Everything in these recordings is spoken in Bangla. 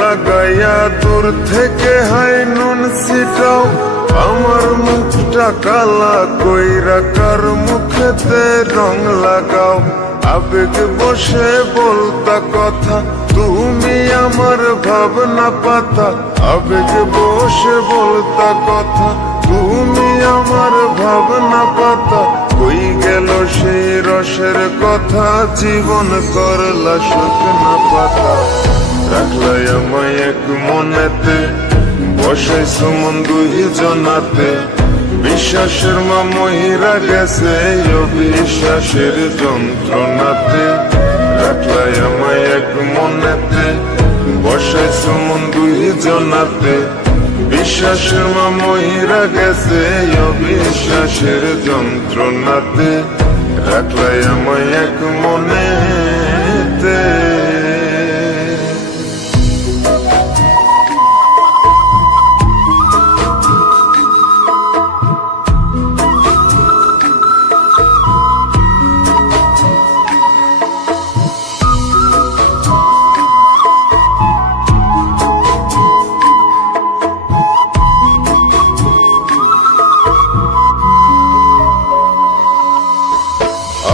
লাগাইয়া দূর থেকে হাই নুন ছিটাও, আমার মুখটা কালা কইরা কার মুখেতে রং লাগাও। আবেগ বসে বলতা কথা, তুমি আমার ভাবনা পাতা। আবেগ বসে বলতা কথা, তুমি আমার ভাবনা পাতা। কই গেল সেই রসের কথা, জীবন করলা শুকনা পাতা। রাখলাই আমায় এক মনেতে, বসাইছো মন দুই জনাতে। বিশ্বাসের মা মহিরা গেছে অবিশ্বাসের যন্ত্রণাতে। রাখলাই আমায় এক মনেতে, বসাইছো মন দুই জনাতে। বিশ্বাসের মা মহিরা গেছে অবিশ্বাসের যন্ত্রণাতে। রাখলাই আমায় এক মনেতে।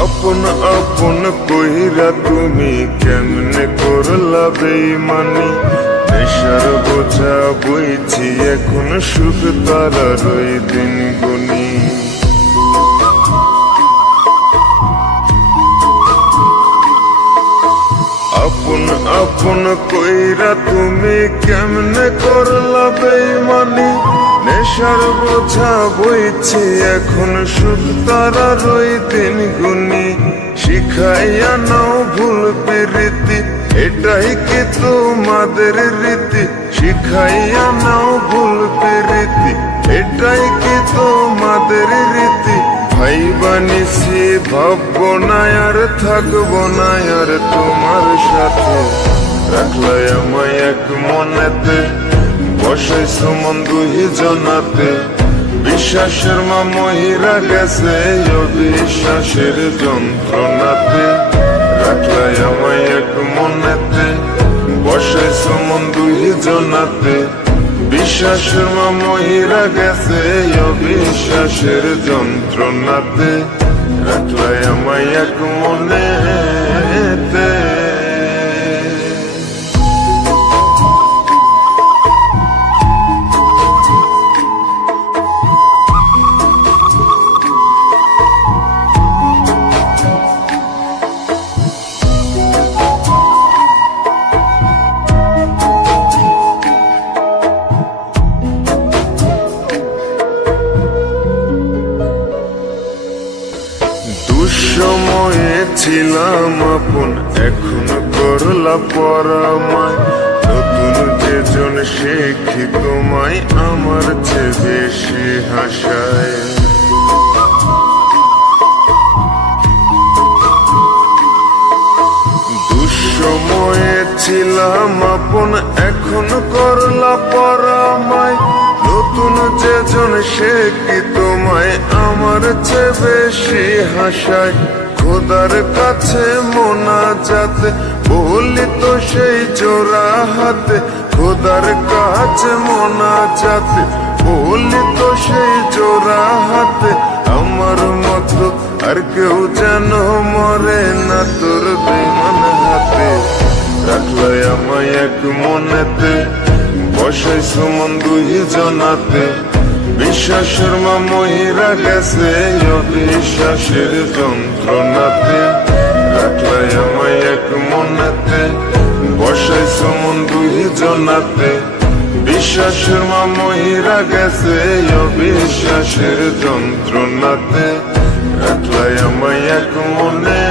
আপন আপন কইরা তুমি কেমনে করলা বেইমানি। নেশার বোঝা বইছি এখন, সুখ তারার ওই দিন গুনি। আপন আপন কইরা তুমি কেমনে করলা বেইমানি। নেশার বোঝা বইছি এখন, সুখ তারার ওই দিন গুনি। শিখাইয়া নাও ভুল প্রীতি, এটাই কি তোমাদের রীতি। শিখাইয়া নাও ভুল প্রীতি, এটাই কি তোমাদের রীতি। ভাই বানিছি ভাববো না আর থাকবো না আর তোমার সাথে। রাখলাই আমায় এক মনেতে, বসাইছো মন দুই জনাতে। বিশ্বাসের মা মহিরা গেছে অবিশ্বাসের যন্ত্রণাতে। রাখলাই আমায় এক মনেতে, বসাইছো মন দুই জনাতে। বিশ্বাসের মা মহিরা গেছে অবিশ্বাসের যন্ত্রণাতে। রাখলাই আমায় এক মনেতে। দুঃসময়ে ছিলাম আপন, এখন করলা পরামায়। নতুন যেজন শেখি তোমায়, আমার চেয়ে বেশি হাসায়। দুঃসময়ে ছিলাম আপন, এখন করলা পরামায়। নতুন যেজন শেখি তোমায়, আমার চেয়ে বেশি হাসায়। খোদার কাছে মোনাজাতে বলি তো সেই জোড়া হাতে। খোদার কাছে মোনাজাতে বলি তো সেই জোড়া হাতে। আমার মতো আর কেউ যেন মরে না তোর বেমান হাতে। রাখলাই আমায় এক মনেতে, বসাইছো মন দুই জনাতে। বিশ্বাসের মা মহিরা গেছে অবিশ্বাসের যন্ত্রণাতে। রাখলাই আমায় এক মনেতে, বসাইছো মন দুই জনাতে। বিশ্বাসের মা মহিরা গেছে অবিশ্বাসের যন্ত্রণাতে। রাখলাই আমায় এক মনে।